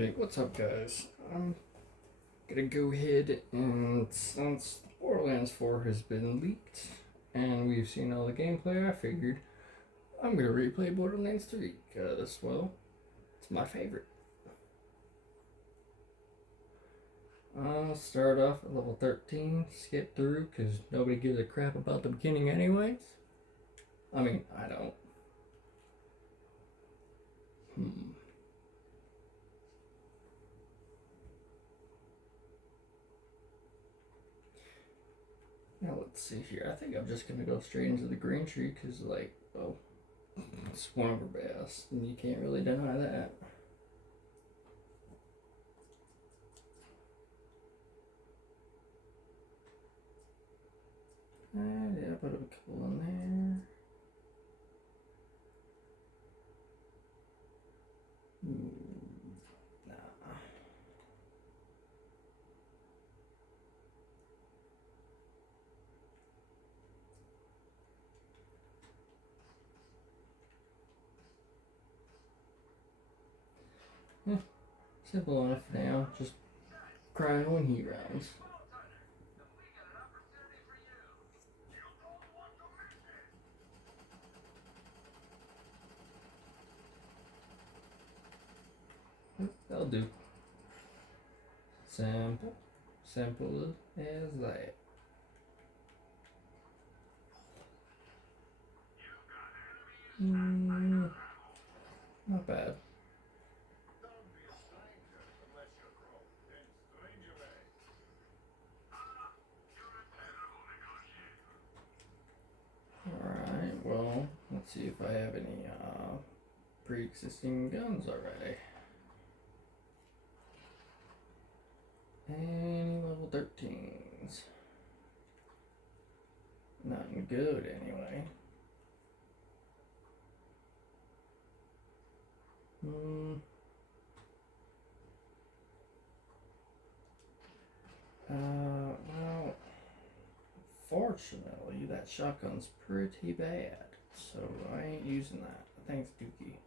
Alrighty, what's up, guys? I'm gonna go ahead and since Borderlands 4 has been leaked and we've seen all the gameplay, I figured I'm gonna replay Borderlands 3 because, well, it's my favorite. I'll start off at level 13, skip through because nobody gives a crap about the beginning, anyways. I mean, I don't. Now let's see here. I think I'm just gonna go straight into the green tree because, like, oh, it's one of our best, and you can't really deny that. Yeah, put a couple in there. Nah. Simple enough now. Just cry when he rounds. That'll do. Simple. Simple as that. Not bad. Alright, well, let's see if I have any pre-existing guns already. Any level 13s. Nothing good anyway. Well, fortunately, that shotgun's pretty bad, so I ain't using that. Thanks, Dookie.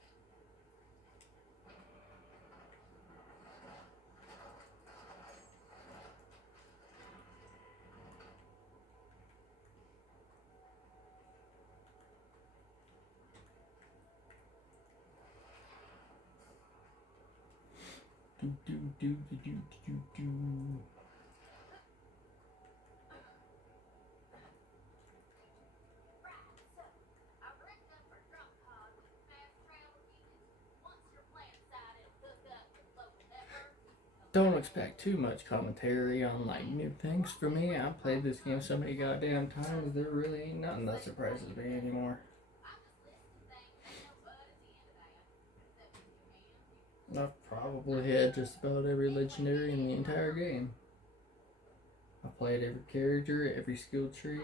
Don't expect too much commentary on like new things from me. I've played this game so many goddamn times, there really ain't nothing that surprises me anymore. I've probably had just about every legendary in the entire game. I've played every character, every skill tree.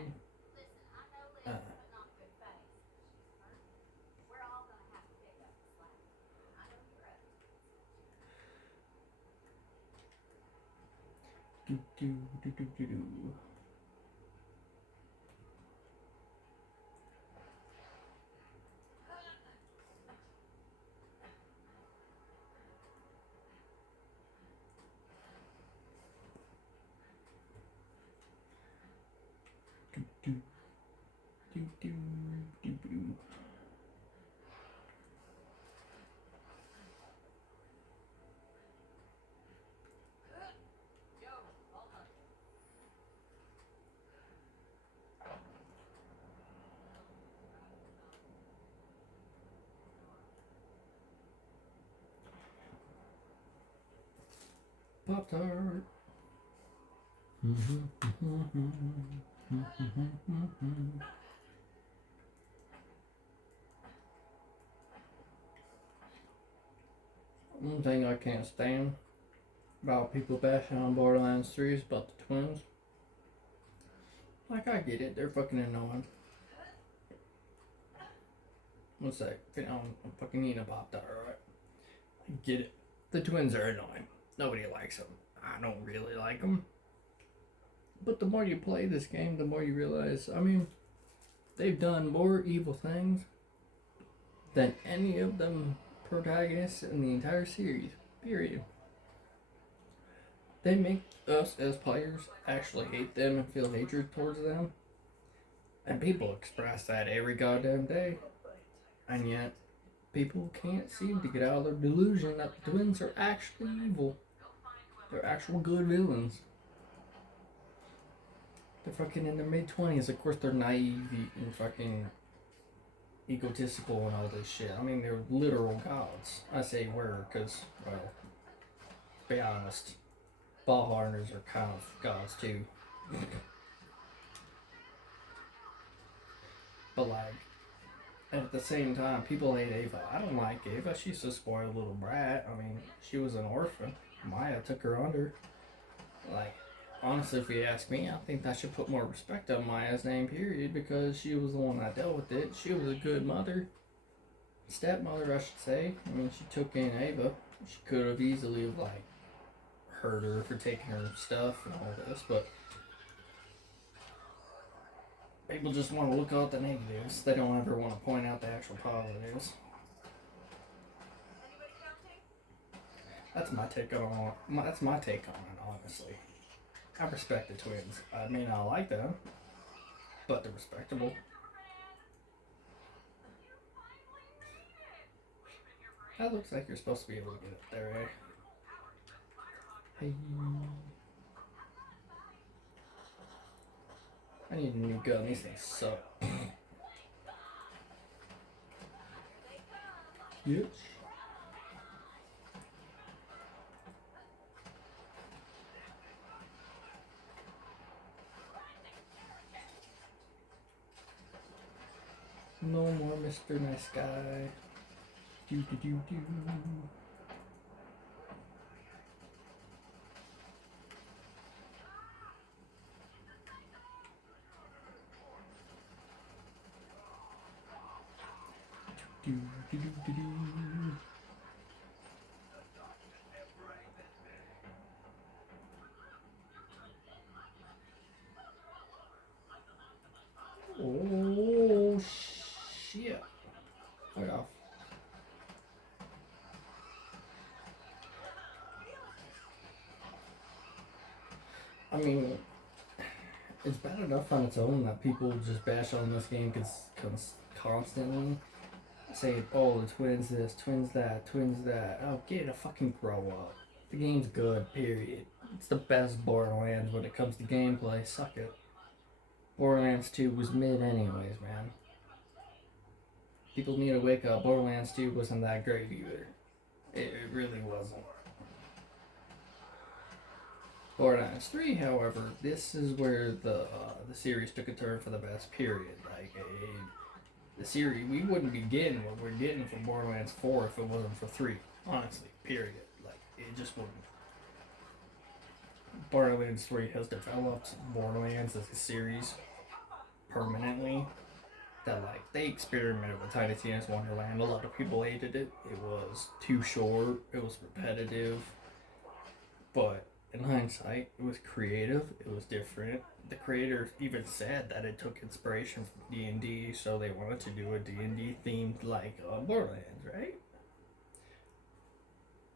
Pop-Tart. One thing I can't stand about people bashing on Borderlands 3 is about the twins. Like, I get it, they're fucking annoying. What's that? I'm fucking eating a Pop-Tart, alright? I get it. The twins are annoying. Nobody likes them. I don't really like them. But the more you play this game, the more you realize, I mean, they've done more evil things than any of them protagonists in the entire series. Period. They make us as players actually hate them and feel hatred towards them. And people express that every goddamn day. And yet, people can't seem to get out of their delusion that the twins are actually evil. They're actual good villains. They're fucking in their mid-20s. Of course, they're naive and fucking egotistical and all this shit. I mean, they're literal gods. I say were because, well, to be honest, ball harners are kind of gods too. But like, at the same time, people hate Ava. I don't like Ava. She's a spoiled little brat. I mean, she was an orphan. Maya took her under. Like, honestly, if you ask me, I think I should put more respect on Maya's name, period, because she was the one that dealt with it. She was a good mother. Stepmother, I should say. I mean, she took in Ava. She could have easily, like, hurt her for taking her stuff and all this, but people just want to look out the negatives. They don't ever want to point out the actual positives. That's my take on it, honestly. I respect the twins. I may not like them, but they're respectable. That looks like you're supposed to be able to get up there, eh? Hey. I need a new gun. These things suck. Yes. No more Mr. Nice Guy. Do do do do. Do do do do do. Oh shit! Right off. I mean, it's bad enough on its own that people just bash on this game constantly. Say, oh, the twins this, twins that, twins that. Oh, get a fucking grow up. The game's good, period. It's the best Borderlands when it comes to gameplay. Suck it. Borderlands 2 was mid anyways, man. People need to wake up. Borderlands 2 wasn't that great either. It really wasn't. Borderlands 3, however, this is where the series took a turn for the best, period. Like, the series, we wouldn't be getting what we're getting from Borderlands 4 if it wasn't for 3. Honestly, period. Like, it just wouldn't. Borderlands 3 has developed Borderlands as a series permanently. That, like, they experimented with Tiny Tina's Wonderland. A lot of people hated it. It was too short. It was repetitive. But in hindsight, it was creative. It was different. The creators even said that it took inspiration from D&D, so they wanted to do a D&D themed like Borderlands, right?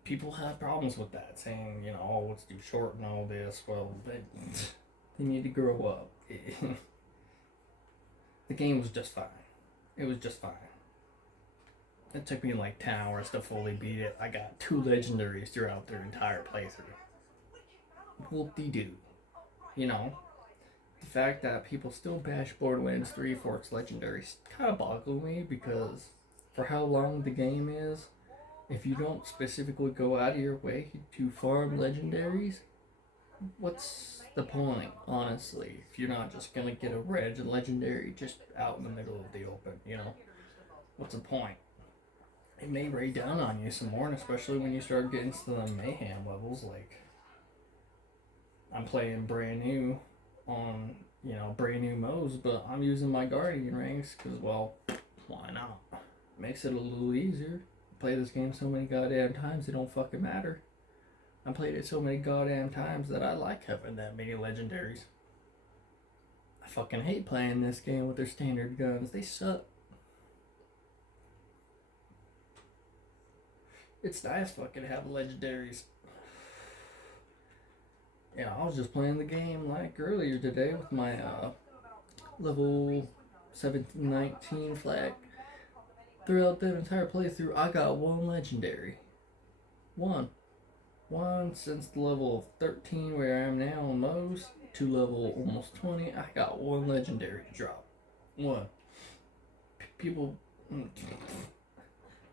People have problems with that, saying, you know, oh, it's too short and all this. Well, they need to grow up. The game was just fine. It was just fine. It took me like 10 hours to fully beat it. I got 2 legendaries throughout their entire playthrough. Whoop-de-doo. You know? The fact that people still bash Borderlands 3 for its legendaries kind of boggles me, because for how long the game is, if you don't specifically go out of your way to farm legendaries, what's the point, honestly, if you're not just gonna get a red legendary just out in the middle of the open, you know? What's the point? It may raid down on you some more, and especially when you start getting to the mayhem levels. Like, I'm playing brand new on, you know, brand new modes, but I'm using my guardian ranks because, well, why not? Makes it a little easier. Play this game so many goddamn times, it don't fucking matter. I played it so many goddamn times that I like having that many legendaries. I fucking hate playing this game with their standard guns. They suck. It's nice fucking having legendaries. Yeah, I was just playing the game like earlier today with my level 17, 19 flag. Throughout the entire playthrough, I got one legendary. One. One since the level of 13 where I am now on most to level almost 20. I got one legendary to drop. One. People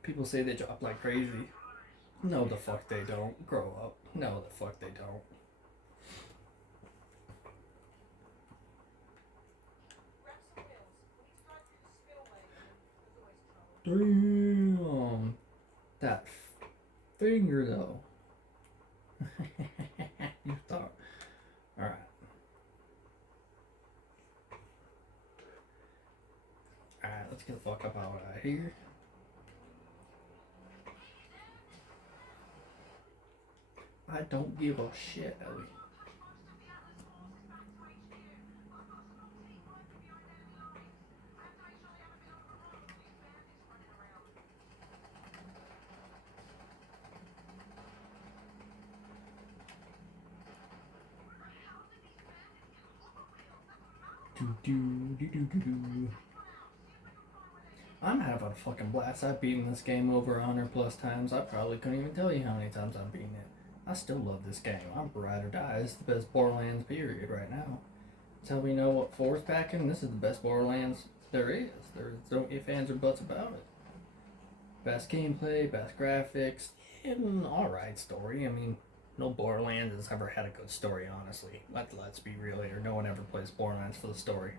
people say they drop like crazy. No, the fuck they don't. Grow up. No, the fuck they don't. Damn. That finger though. You thought. Alright. Alright, let's get the fuck up out of here. I don't give a shit, Ellie. I'm having a fucking blast. I've beaten this game over 100 plus times. I probably couldn't even tell you how many times I've beaten it. I still love this game. I'm ride or die. It's the best Borderlands period right now. Tell me know what 4's packing. This is the best Borderlands there is. There's no ifs, ands, or buts about it. Best gameplay, best graphics, and alright story. I mean, no Borderlands has ever had a good story, honestly. Let's be real here. No one ever plays Borderlands for the story.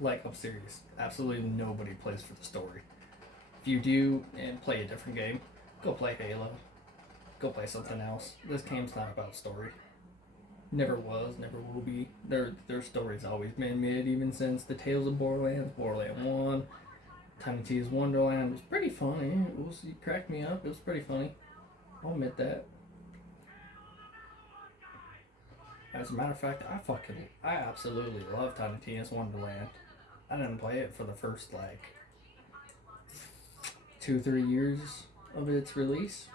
Like, I'm serious. Absolutely nobody plays for the story. If you do and play a different game, go play Halo. Go play something else. This game's not about story. Never was, never will be. Their story's always been mid, even since the Tales of Borderlands, Borderlands 1, Tiny T's Wonderland was pretty funny. It cracked me up. It was pretty funny. I'll admit that. As a matter of fact, I absolutely love Tiny Tina's Wonderland. I didn't play it for the first like 2-3 years of its release.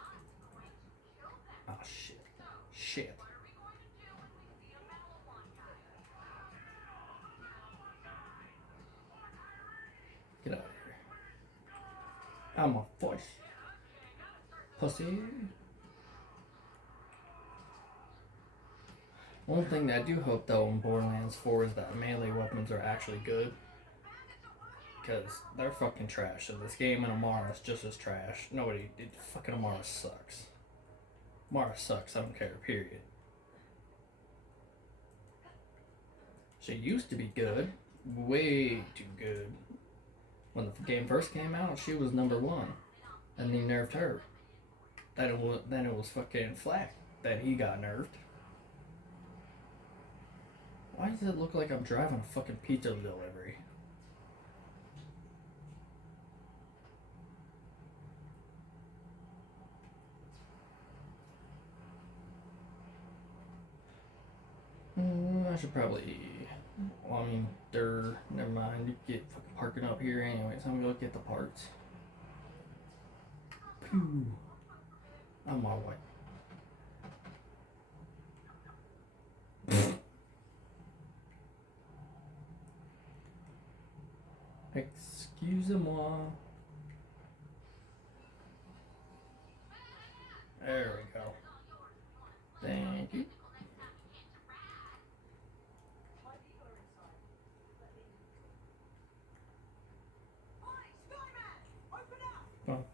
Oh shit. Shit. Get out of here. I'm a voice. Pussy. One thing that I do hope though in Borderlands 4 is that melee weapons are actually good. Because they're fucking trash. So this game and Amara is just as trash. Fucking Amara sucks. Amara sucks, I don't care, period. She used to be good. Way too good. When the game first came out, she was number 1. And they nerfed her. Then it was fucking Flack that he got nerfed. Why does it look like I'm driving a fucking pizza delivery? I should probably. Well, I mean, never mind. You get fucking parking up here anyway, so I'm gonna go get the parts. Pew. I'm my way. Excusez-moi. There we go. Thank you.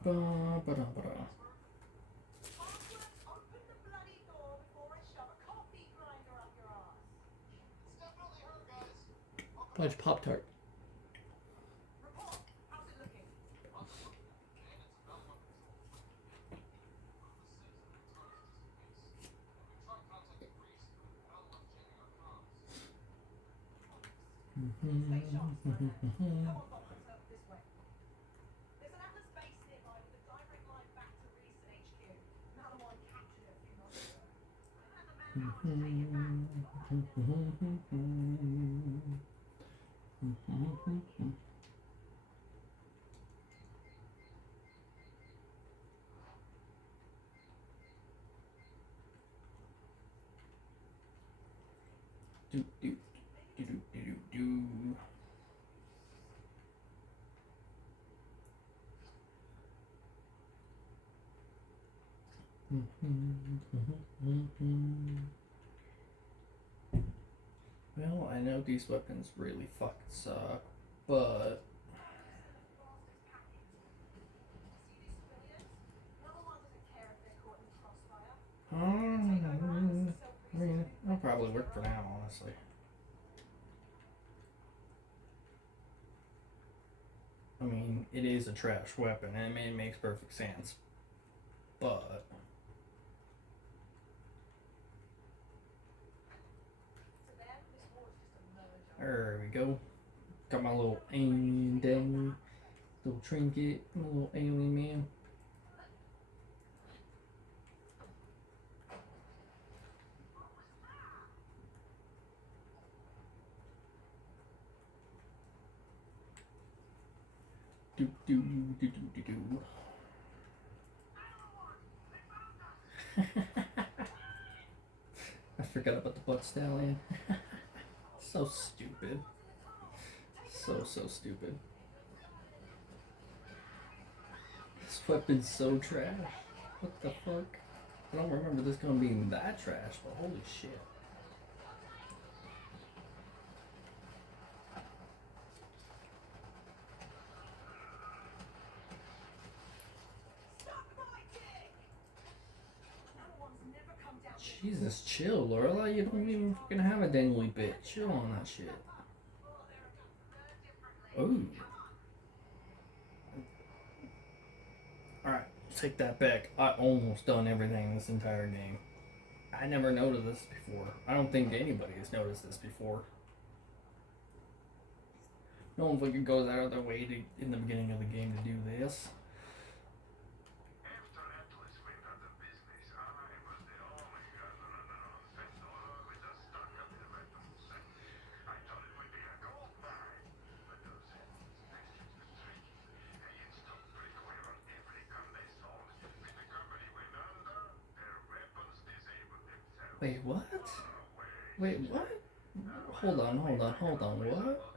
Ba-ba-ba-da-ba-da. Punch Pop-Tart. Do do do do do do do. Well, I know these weapons really fucking suck, but I mean, it'll probably work for now, honestly. I mean, it is a trash weapon, and it makes perfect sense, but there we go. Got my little alien dang, little trinket, my little alien man. Do do do do do do. I forgot about the butt stallion. So stupid. So stupid. This weapon's so trash. What the fuck? I don't remember this gun being that trash, but holy shit. Jesus, chill, Lorelai. You don't even fucking have a dangly bit. Chill on that shit. Ooh. Alright, take that back. I almost done everything this entire game. I never noticed this before. I don't think anybody has noticed this before. No one fucking goes out of their way to, in the beginning of the game, to do this. Wait, what? Wait, what? Hold on, what?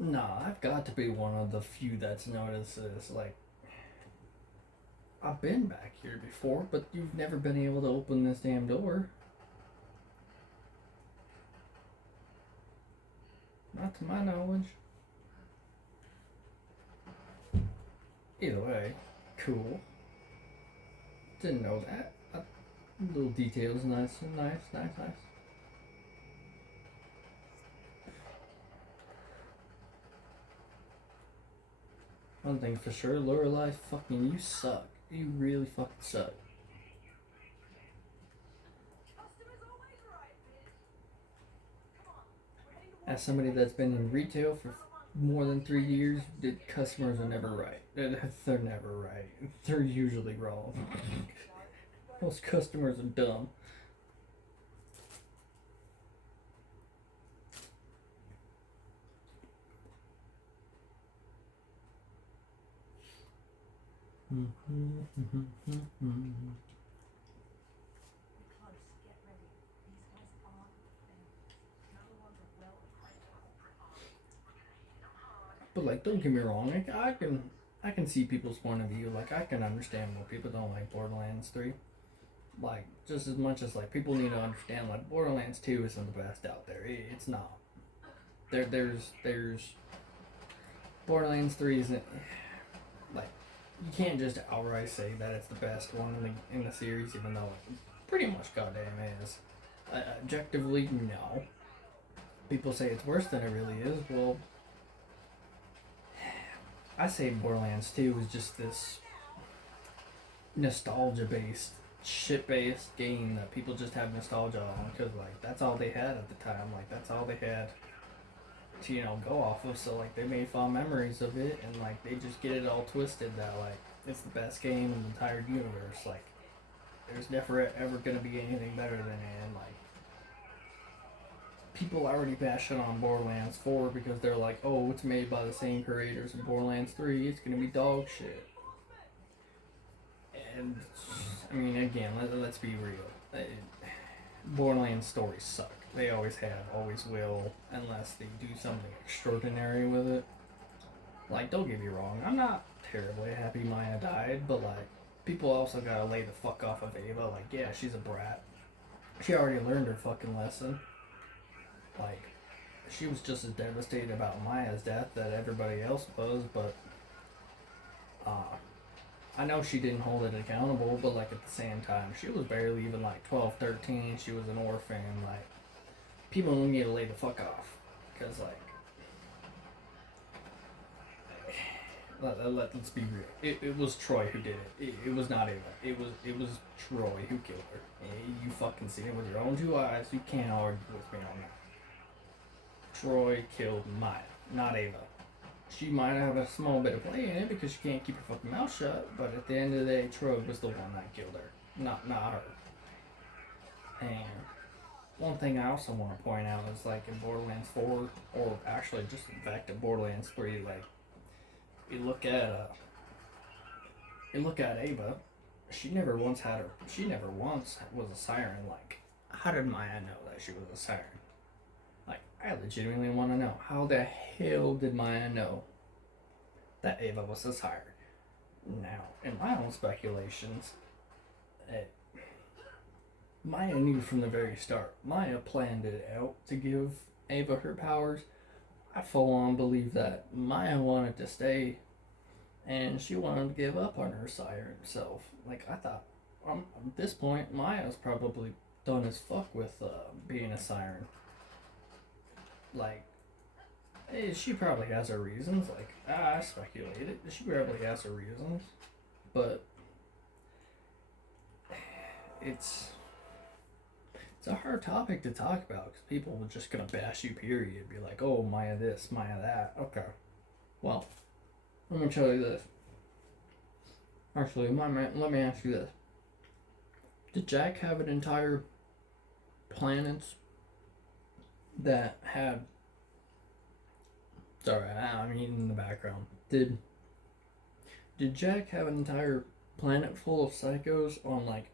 Nah, I've got to be one of the few that's noticed this. Like, I've been back here before, but you've never been able to open this damn door. Not to my knowledge. Either way, cool. Didn't know that. Little details, nice. One thing for sure, Lorelai, fucking you suck. You really fucking suck. As somebody that's been in retail for more than 3 years, the customers are never right. They're never right. They're usually wrong. Most customers are dumb. But like, don't get me wrong. I can see people's point of view. Like, I can understand why people don't like Borderlands 3. Like, just as much as like people need to understand, like, Borderlands 2 isn't the best out there. It's not. There's Borderlands 3 isn't, like, you can't just outright say that it's the best one in the series, even though it pretty much goddamn is. Objectively, no. People say it's worse than it really is. Well, I say Borderlands 2 is just this nostalgia based, shit based game that people just have nostalgia on because, like, that's all they had at the time. Like, that's all they had to, you know, go off of. So, like, they made fond memories of it, and, like, they just get it all twisted that, like, it's the best game in the entire universe. Like, there's never ever gonna be anything better than it. And, like, people already bashing on Borderlands 4 because they're like, oh, it's made by the same creators as Borderlands 3, it's gonna be dog shit. And I mean, again, let's be real. Borderlands stories suck. They always have, always will, unless they do something extraordinary with it. Like, don't get me wrong, I'm not terribly happy Maya died, but like, people also gotta lay the fuck off of Ava. Like, yeah, she's a brat. She already learned her fucking lesson. Like, she was just as devastated about Maya's death that everybody else was, but I know she didn't hold it accountable, but like at the same time, she was barely even like 12, 13. She was an orphan. Like, people need to lay the fuck off. Because, like, let's be real. It was Troy who did it. It was not Ava. It was Troy who killed her. You fucking see it with your own two eyes. You can't argue with me on that. Troy killed Maya, not Ava. She might have a small bit of play in it because she can't keep her fucking mouth shut, but at the end of the day, Troy was the one that killed her, not her. And one thing I also want to point out is, like, in Borderlands 4, or actually just in fact in Borderlands 3, like, you look at Ava, she never once was a siren. Like, how did Maya know that she was a siren? Like, I legitimately want to know, how the hell did Maya know that Ava was a siren? Now, in my own speculations, Maya knew from the very start. Maya planned it out to give Ava her powers. I full on believe that Maya wanted to stay and she wanted to give up on her siren self. Like, I thought, at this point, Maya's probably done as fuck with being a siren. Like, she probably has her reasons. Like, I speculated. She probably has her reasons. But it's a hard topic to talk about because people are just going to bash you, period. Be like, oh, Maya this, Maya that. Okay. Well, let me tell you this. Actually, let me ask you this. Did Jack have an entire planets that had... Sorry, I'm eating in the background. Did Jack have an entire planet full of psychos on, like,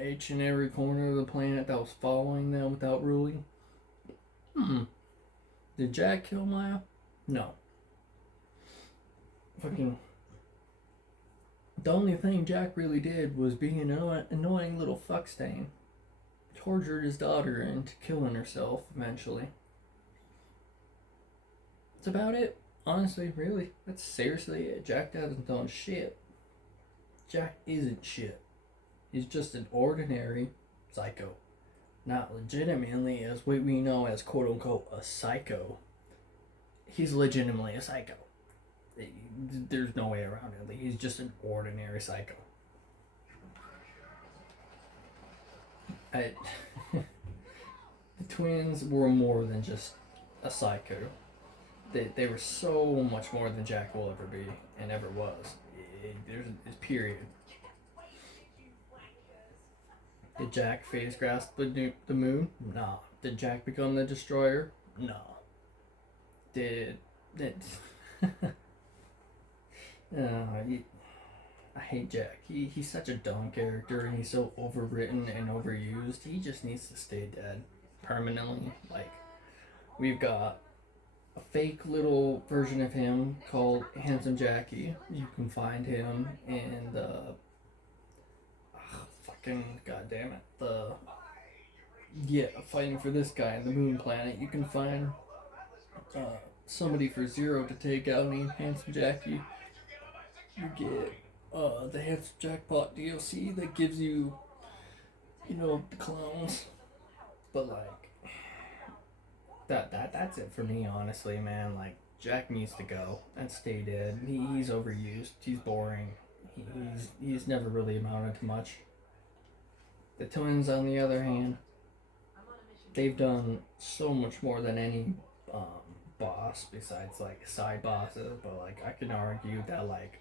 each and every corner of the planet that was following them without ruling? Did Jack kill Maya? No. Fucking... The only thing Jack really did was be an annoying little fuckstain. Tortured his daughter into killing herself eventually. That's about it. Honestly, really. That's seriously it. Jack hasn't done shit. Jack isn't shit. He's just an ordinary psycho. Not legitimately as what we know as quote unquote a psycho. He's legitimately a psycho. There's no way around it. He's just an ordinary psycho. The twins were more than just a psycho. They were so much more than Jack will ever be and ever was. There's period. Did Jack face grasp the moon? Nah. Did Jack become the destroyer? Nah. Did I hate Jack. He's such a dumb character and he's so overwritten and overused. He just needs to stay dead permanently. Like, we've got a fake little version of him called Handsome Jackie. You can find him in the fucking goddamn it, fighting for this guy in the moon planet. You can find somebody for Zero to take out named Handsome Jackie. You get the Handsome Jackpot DLC that gives you, the clones. But like that's it for me, honestly, man. Like, Jack needs to go and stay dead. He's overused. He's boring. He's never really amounted to much. The twins, on the other hand, they've done so much more than any boss besides like side bosses. But like, I can argue that like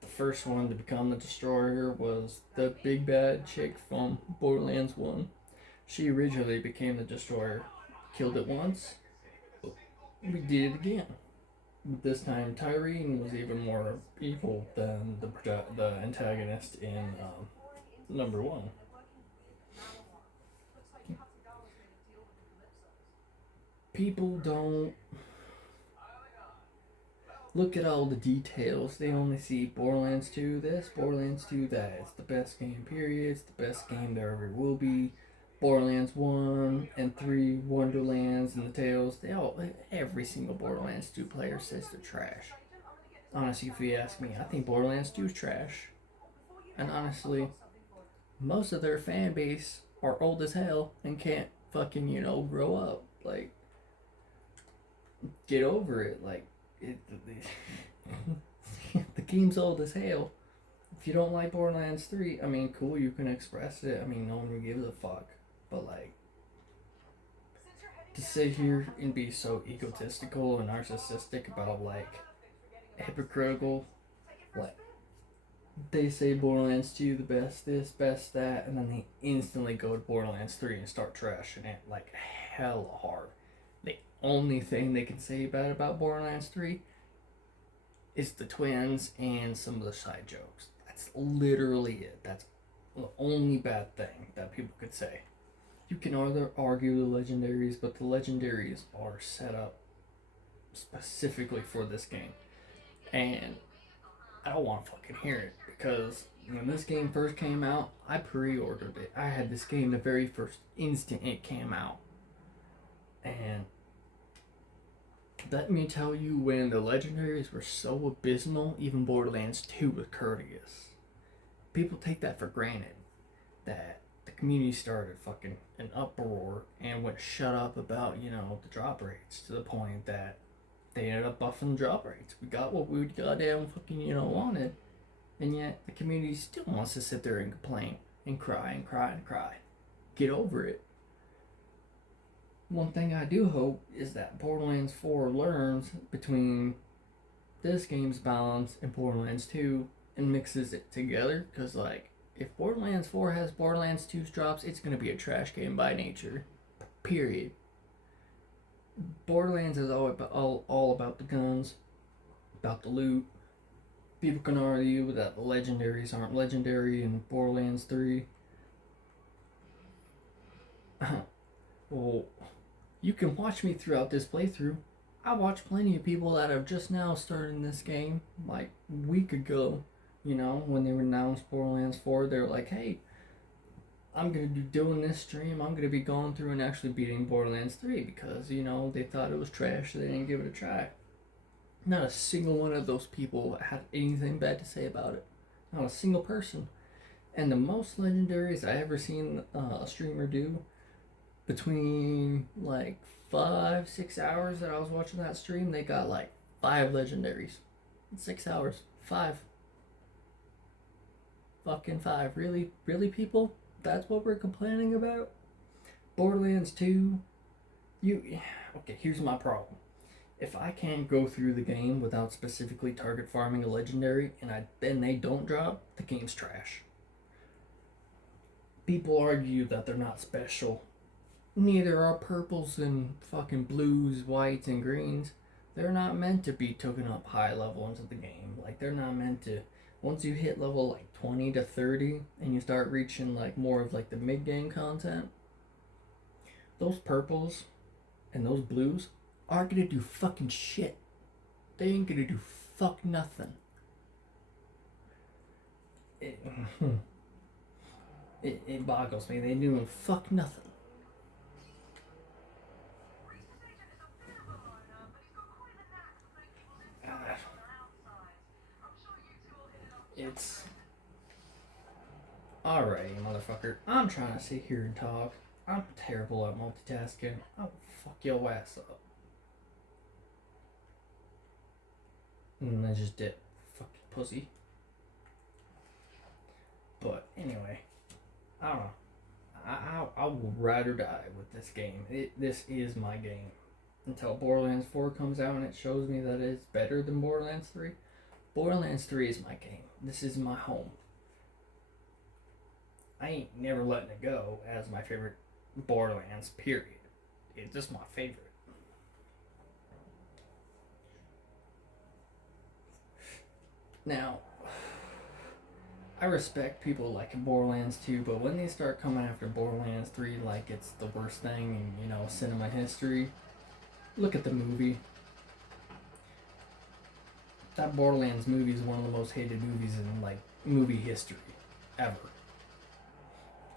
the first one to become the destroyer was the big bad chick from Borderlands 1. She originally became the destroyer, killed it once, we did it again. But this time, Tyrene was even more evil than the antagonist in number one. People don't look at all the details. They only see Borderlands 2 this, Borderlands 2 that. It's the best game, period. It's the best game there ever will be. Borderlands 1 and 3, Wonderlands and the Tales, every single Borderlands 2 player says they're trash. Honestly, if you ask me, I think Borderlands 2 is trash. And honestly, most of their fan base are old as hell and can't fucking, grow up. Like, get over it. Like, the game's old as hell. If you don't like Borderlands 3, I mean, cool, you can express it. I mean, no one really gives a fuck. But, like, to sit here and be so egotistical and narcissistic about, like, hypocritical, like, they say Borderlands 2 the best this, best that, and then they instantly go to Borderlands 3 and start trashing it, like, hella hard. The only thing they can say bad about Borderlands 3 is the twins and some of the side jokes. That's literally it. That's the only bad thing that people could say. You can argue the legendaries, but the legendaries are set up specifically for this game. And I don't want to fucking hear it, because when this game first came out, I pre-ordered it. I had this game the very first instant it came out. And let me tell you, when the legendaries were so abysmal, even Borderlands 2 was courteous. People take that for granted, that the community started fucking an uproar and went shut up about, the drop rates, to the point that they ended up buffing the drop rates. We got what we goddamn fucking, wanted. And yet, the community still wants to sit there and complain and cry and cry and cry. Get over it. One thing I do hope is that Borderlands 4 learns between this game's balance and Borderlands 2 and mixes it together. Because, like, if Borderlands 4 has Borderlands 2's drops, it's going to be a trash game by nature. Period. Borderlands is all about the guns, about the loot. People can argue that the legendaries aren't legendary in Borderlands 3. Well, you can watch me throughout this playthrough. I watched plenty of people that have just now started this game, like a week ago. When they announced Borderlands 4, they were like, hey, I'm going to be doing this stream. I'm going to be going through and actually beating Borderlands 3 because, they thought it was trash, so they didn't give it a try. Not a single one of those people had anything bad to say about it. Not a single person. And the most legendaries I ever seen a streamer do, between like 5-6 hours that I was watching that stream, they got like 5 legendaries. 6 hours. 5. Fucking 5. Really, people? That's what we're complaining about? Borderlands 2? Okay, here's my problem. If I can't go through the game without specifically target farming a legendary and then they don't drop, the game's trash. People argue that they're not special. Neither are purples and fucking blues, whites, and greens. They're not meant to be taken up high level into the game. Like, they're not meant to. Once you hit level like 20 to 30 and you start reaching like more of like the mid-game content, those purples and those blues aren't gonna do fucking shit. They ain't gonna do fuck nothing. It boggles me. They doing fuck nothing. It's alright, motherfucker. I'm trying to sit here and talk. I'm terrible at multitasking. I'll fuck your ass up. And I just did. Fucking pussy. But anyway, I don't know. I will ride or die with this game. This is my game. Until Borderlands 4 comes out and it shows me that it's better than Borderlands 3. Borderlands 3 is my game. This is my home. I ain't never letting it go as my favorite Borderlands, period. It's just my favorite. Now, I respect people like Borderlands 2, but when they start coming after Borderlands 3 like it's the worst thing in, cinema history, look at the movie. That Borderlands movie is one of the most hated movies in, like, movie history ever.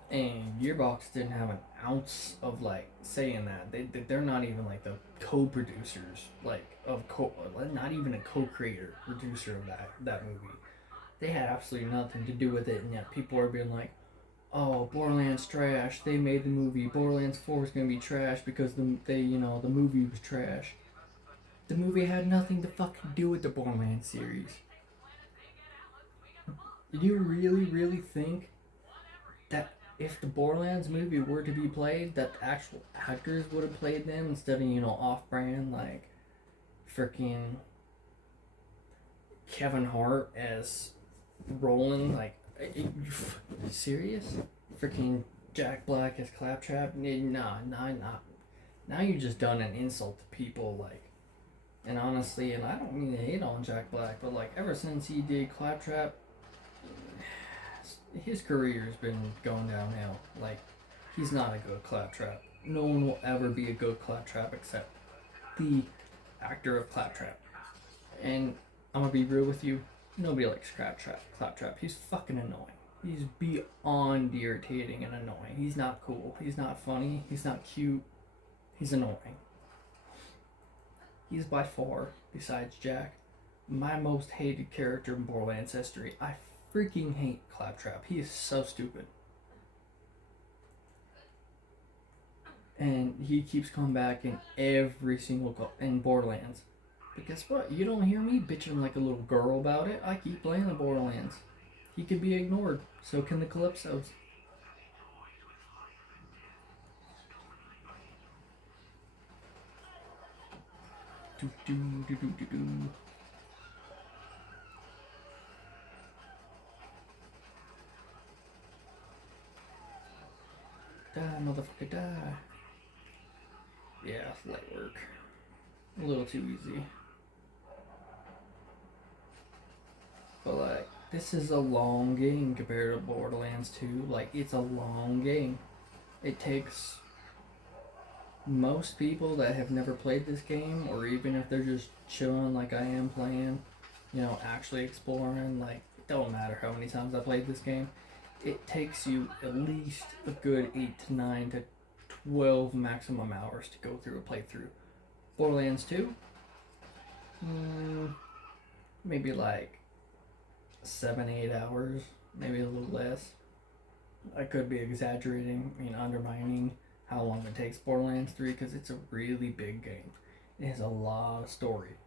And Gearbox didn't have an ounce of, like, saying that. They're not even, like, the co-producers, like, not even a co-creator, producer of that movie. They had absolutely nothing to do with it, and yet people are being like, oh, Borderlands trash. They made the movie. Borderlands 4 is gonna be trash because the movie was trash. The movie had nothing to fucking do with the Borderlands series. Do you really, really think that if the Borderlands movie were to be played, that the actual actors would have played them instead of, off-brand, like, freaking Kevin Hart as Roland? Like, are you serious? Freaking Jack Black as Claptrap? Nah. Now you just done an insult to people, like, and honestly, and I don't mean to hate on Jack Black, but, like, ever since he did Claptrap, his career's been going downhill. Like, he's not a good Claptrap. No one will ever be a good Claptrap except the actor of Claptrap. And I'm gonna be real with you, nobody likes Claptrap. He's fucking annoying. He's beyond irritating and annoying. He's not cool. He's not funny. He's not cute. He's annoying. He's by far, besides Jack, my most hated character in Borderlands history. I freaking hate Claptrap. He is so stupid. And he keeps coming back in every single in Borderlands. But guess what? You don't hear me bitching like a little girl about it. I keep playing the Borderlands. He can be ignored. So can the Calypsos. Die, motherfucker, die. Yeah, light work. A little too easy. But, like, this is a long game compared to Borderlands 2. Like, it's a long game. It takes most people that have never played this game, or even if they're just chilling like I am playing, actually exploring, like, it don't matter how many times I played this game, it takes you at least a good 8 to 9 to 12 maximum hours to go through a playthrough. Borderlands 2, maybe like 7-8 hours, maybe a little less. I could be exaggerating, undermining how long it takes Borderlands 3 because it's a really big game. It has a lot of story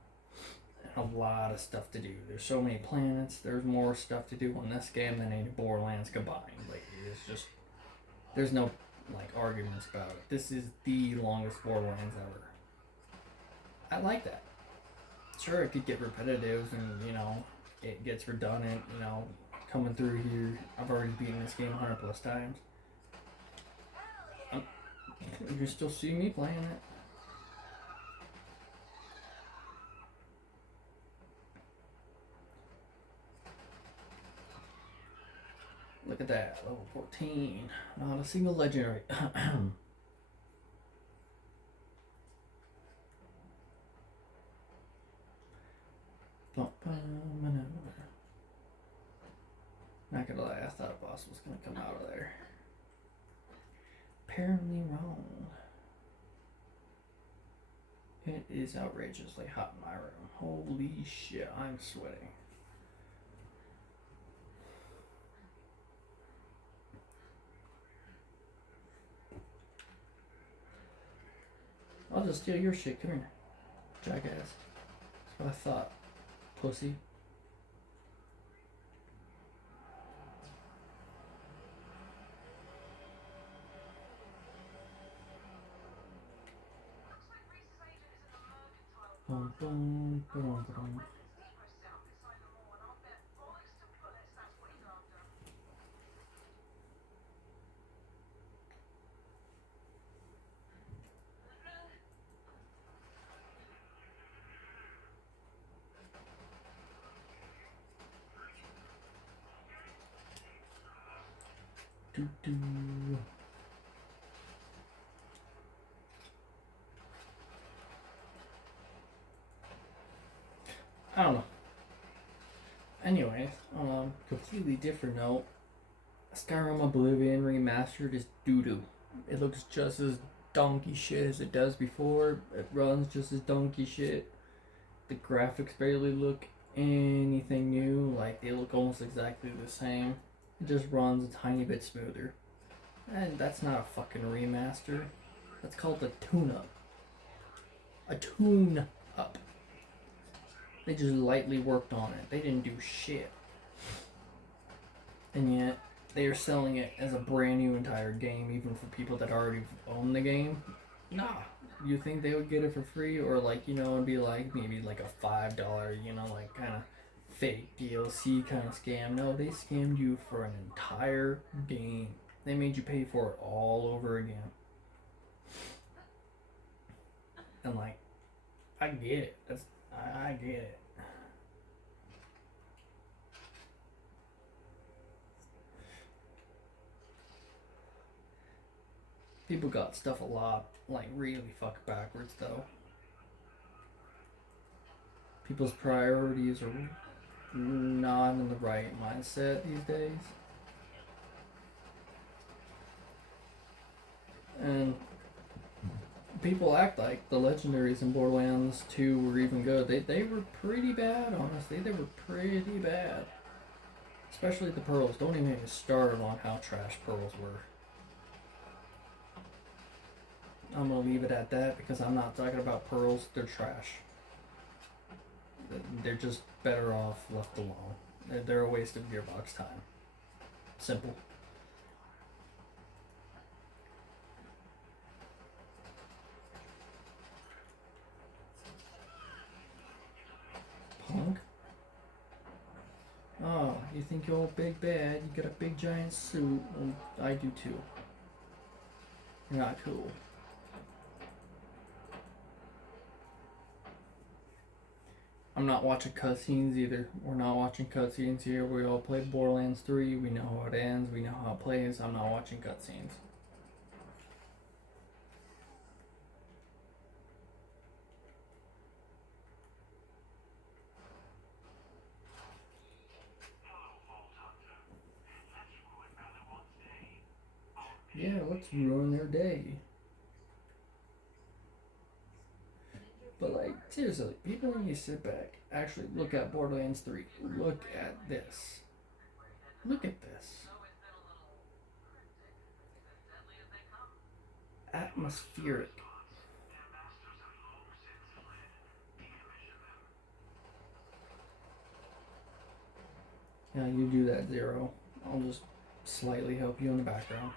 and a lot of stuff to do. There's so many planets. There's more stuff to do in this game than any Borderlands combined. Like, it's just, there's no, like, arguments about it. This is the longest Borderlands ever. I like that. Sure, it could get repetitive and, it gets redundant, coming through here. I've already beaten this game 100 plus times. You can still see me playing it. Look at that, level 14. Not a single legendary. Not gonna lie, I thought a boss was gonna come out of there. Apparently wrong. It is outrageously hot in my room. Holy shit, I'm sweating. I'll just steal your shit. Come here, jackass. That's what I thought, pussy. Boom, boom, boom, boom. I don't know. Anyways, completely different note. Skyrim Oblivion Remastered is doo-doo. It looks just as donkey shit as it does before. It runs just as donkey shit. The graphics barely look anything new. Like, they look almost exactly the same. It just runs a tiny bit smoother. And that's not a fucking remaster. That's called a tune-up. A tune-up. They just lightly worked on it. They didn't do shit. And yet, they are selling it as a brand new entire game, even for people that already own the game. Nah. You think they would get it for free? Or like, you know, it'd be like, maybe like a $5, you know, like kind of fake DLC kind of scam. No, they scammed you for an entire game. They made you pay for it all over again. And like, I get it. I get it. People got stuff a lot, like, really fucked backwards, though. People's priorities are not in the right mindset these days. And people act like the legendaries in Borderlands 2 were even good. They were pretty bad, honestly. They were pretty bad. Especially the pearls. Don't even get me started on how trash pearls were. I'm gonna leave it at that because I'm not talking about pearls. They're trash. They're just better off left alone. They're a waste of Gearbox time. Simple. Punk? Oh, you think you're all big bad? You got a big giant suit. Well, I do too. You're not cool. I'm not watching cutscenes either. We're not watching cutscenes here. We all played Borderlands 3. We know how it ends. We know how it plays. I'm not watching cutscenes. Yeah, let's ruin their day. But like, seriously, people need to sit back, actually look at Borderlands 3. Look at this. Look at this. Atmospheric. Yeah, you do that, Zero. I'll just slightly help you in the background.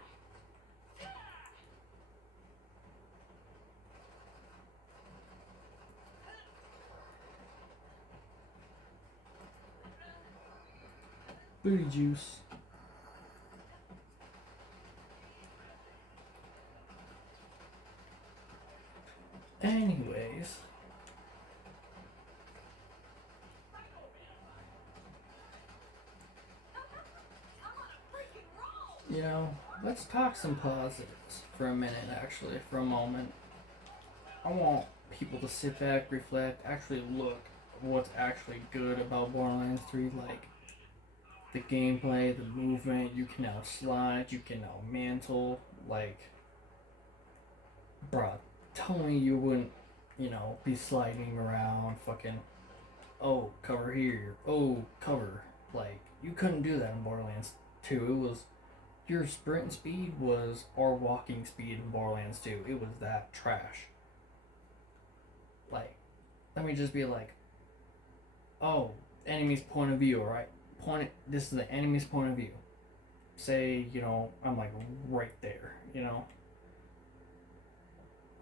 Booty juice. Anyways. You know, let's talk some positives for a minute, actually, for a moment. I want people to sit back, reflect, actually look at what's actually good about Borderlands 3, like the gameplay, the movement. You can now slide, you can now mantle, like, bruh, tell me you wouldn't, you know, be sliding around, fucking, oh, cover here, oh, cover. Like, you couldn't do that in Borderlands 2. It was, your sprint speed was our walking speed in Borderlands 2. It was that trash. Like, let me just be like, oh, enemy's point of view, right? This is the enemy's point of view. Say, you know, I'm like right there, you know.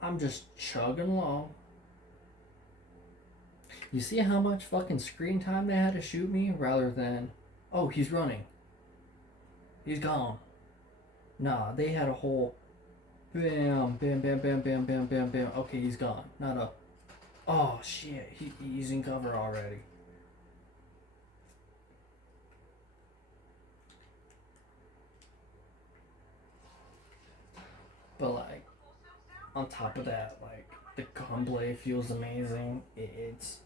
I'm just chugging along. You see how much fucking screen time they had to shoot me rather than, oh, he's running. He's gone. Nah, they had a whole bam, bam, bam, bam, bam, bam, bam, bam. Okay, he's gone. Not a, oh shit, he's in cover already. But like on top of that, like the gunplay feels amazing. It's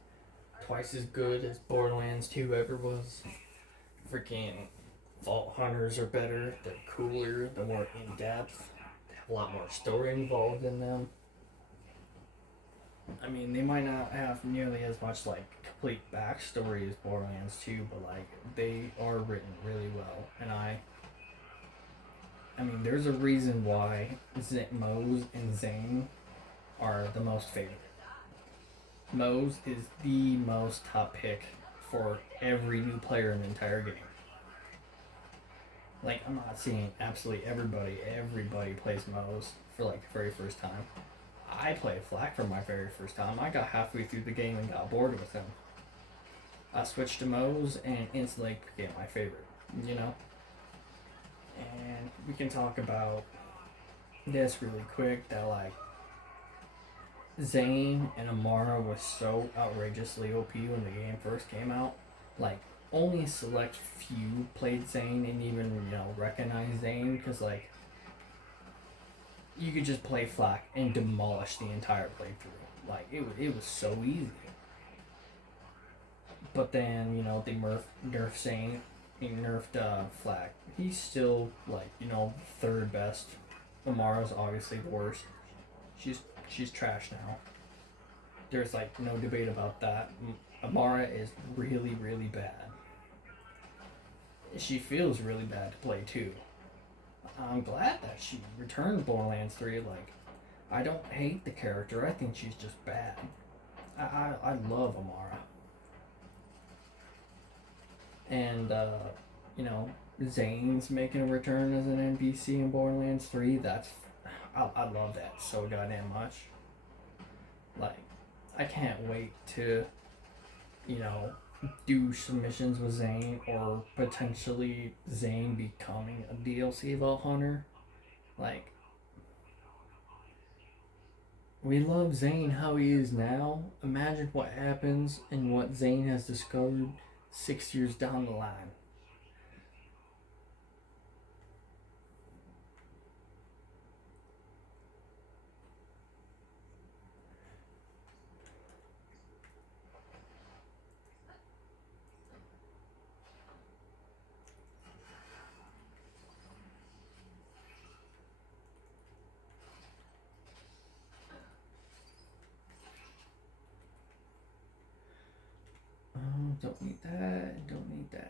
twice as good as Borderlands 2 ever was. Freaking Vault Hunters are better. They're cooler. They're more in depth. They have a lot more story involved in them. I mean, they might not have nearly as much like complete backstory as Borderlands 2, but like they are written really well. And I mean, there's a reason why Mose and Zane are the most favorite. Mose is the most top pick for every new player in the entire game. Like, I'm not seeing absolutely everybody plays Mose for like the very first time. I played Flak for my very first time. I got halfway through the game and got bored with him. I switched to Mose and instantly became my favorite, you know? And we can talk about this really quick that like Zane and Amara was so outrageously OP when the game first came out. Like, only a select few played Zane and even, recognized Zane because, like, you could just play Flak and demolish the entire playthrough. Like, it was so easy. But then, they nerfed Zane. He nerfed Flak. He's still, like, third best. Amara's obviously the worst. She's trash now. There's like no debate about that. Amara is really, really bad. She feels really bad to play too. I'm glad that she returned Borderlands 3. Like, I don't hate the character. I think she's just bad. I love Amara. And, Zane's making a return as an NPC in Borderlands 3. I love that so goddamn much. Like, I can't wait to, do submissions with Zane or potentially Zane becoming a DLC Vault Hunter. Like, we love Zane how he is now. Imagine what happens and what Zane has discovered 6 years down the line. Don't need that. Don't need that.